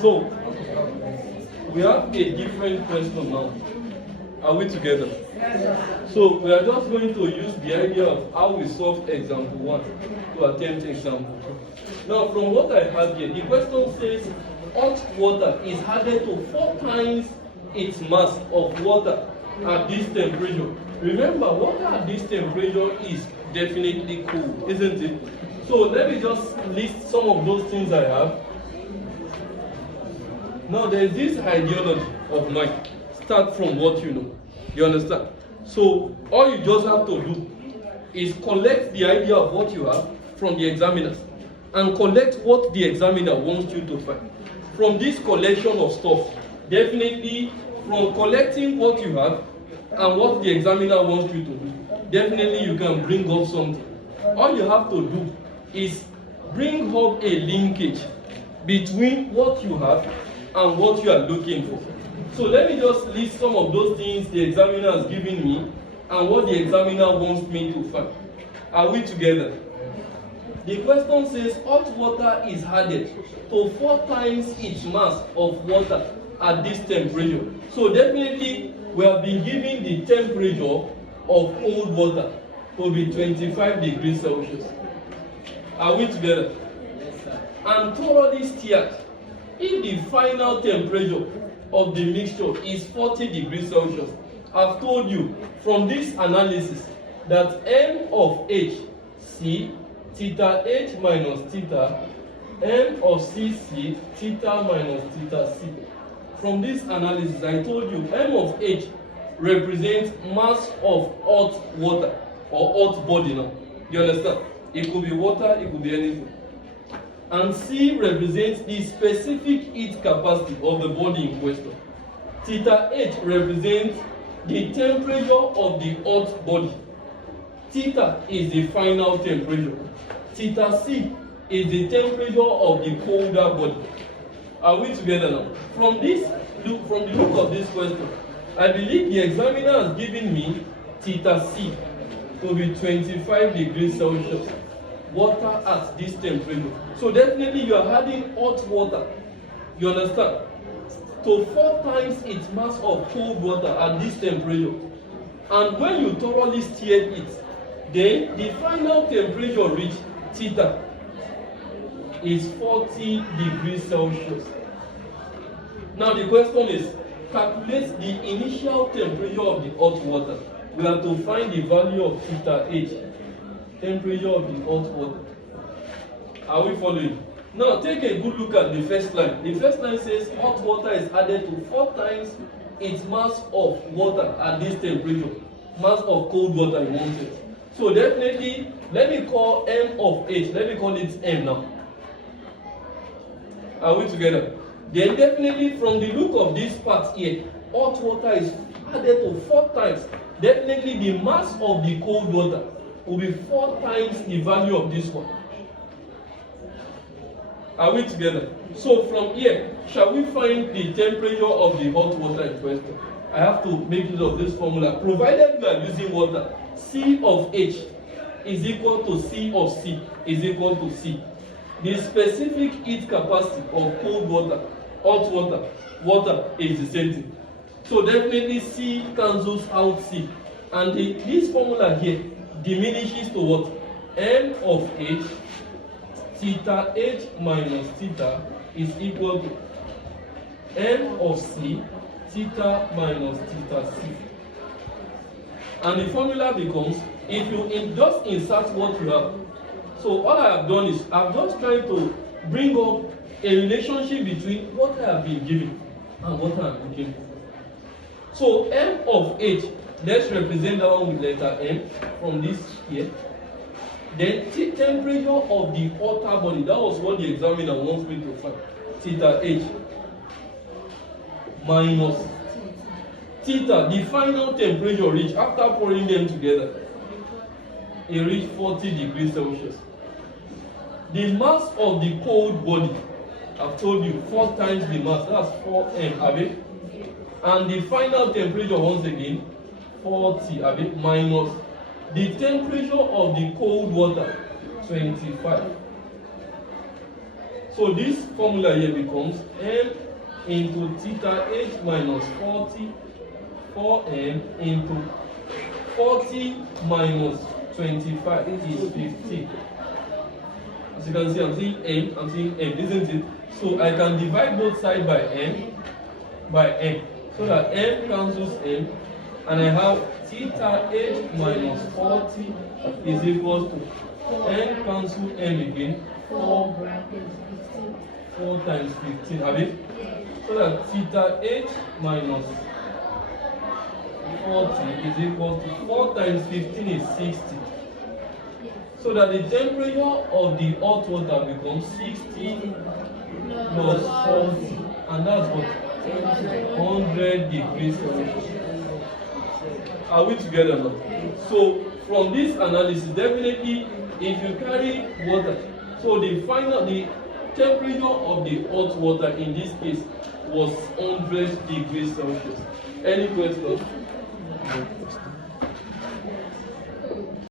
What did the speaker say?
So we have a different question now. Are we together? So we are just going to use the idea of how we solve example 1 to attempt example 2. Now from what I have here, the question says hot water is added to 4 times its mass of water at this temperature. Remember, water at this temperature is definitely cold, isn't it? So let me just list some of those things I have. Now there is this ideology of mine. Start from what you know. You understand? So all you just have to do is collect the idea of what you have from the examiners and collect what the examiner wants you to find. From this collection of stuff, definitely from collecting what you have and what the examiner wants you to do, definitely you can bring up something. All you have to do is bring up a linkage between what you have and what you are looking for. So let me just list some of those things the examiner has given me and what the examiner wants me to find. Are we together? The question says hot water is added to 4 times its mass of water at this temperature. So definitely we have been given the temperature of cold water to be 25 degrees Celsius. Are we together? And thoroughly stirred. If the final temperature of the mixture is 40 degrees Celsius, I've told you from this analysis that M of H C theta H minus theta M of CC theta minus theta C. From this analysis, I told you M of H represents mass of hot water or hot body now. You understand? It could be water, it could be anything. And C represents the specific heat capacity of the body in question. Theta H represents the temperature of the hot body. Theta is the final temperature. Theta C is the temperature of the colder body. Are we together now? From the look of this question, I believe the examiner has given me theta C to be 25 degrees Celsius. Water at this temperature. So definitely you are adding hot water, you understand, to 4 times its mass of cold water at this temperature. And when you thoroughly stir it, then the final temperature reached theta is 40 degrees Celsius. Now the question is, calculate the initial temperature of the hot water. We have to find the value of theta H, temperature of the hot water. Are we following? Now take a good look at the first line. The first line says hot water is added to 4 times its mass of water at this temperature. Mass of cold water you want it. So definitely, let me call M of H. Let me call it M now. Are we together? Then definitely from the look of this part here, hot water is added to 4 times. Definitely the mass of the cold water will be 4 times the value of this one. Are we together? So from here, shall we find the temperature of the hot water in question? I have to make use of this formula. Provided you are using water, C of H is equal to C of C is equal to C. The specific heat capacity of cold water, hot water, water is the same thing. So definitely C cancels out C. And this formula here diminishes to what? M of H theta H minus theta is equal to M of C theta minus theta C. And the formula becomes, if you just insert what you have. So all I have done is, I've just tried to bring up a relationship between what I have been given and what I am looking for. So M of H, let's represent that one with letter M from this here. Then the temperature of the hotter body, that was what the examiner wants me to find. Theta H minus theta, the final temperature reached after pouring them together. It reached 40 degrees Celsius. The mass of the cold body, I've told you, 4 times the mass, that's 4m, Abi. And the final temperature, once again, 40, Abi, minus the temperature of the cold water, 25. So this formula here becomes m into theta h minus 40 4m into 40 minus 25 is 50. As you can see, I'm seeing m, isn't it? So I can divide both sides by m, so that m cancels m, and I have theta h minus 40 is equals to m cancel m again, 4 times 15, have it? So that theta h minus 40 is equal to 4 times 15 is 60. So that the temperature of the hot water becomes 60 plus 40, and that's what? 100 degrees Celsius. Are we together now? So from this analysis, definitely if you carry water, so the temperature of the hot water in this case was 100 degrees Celsius. Any questions? No question.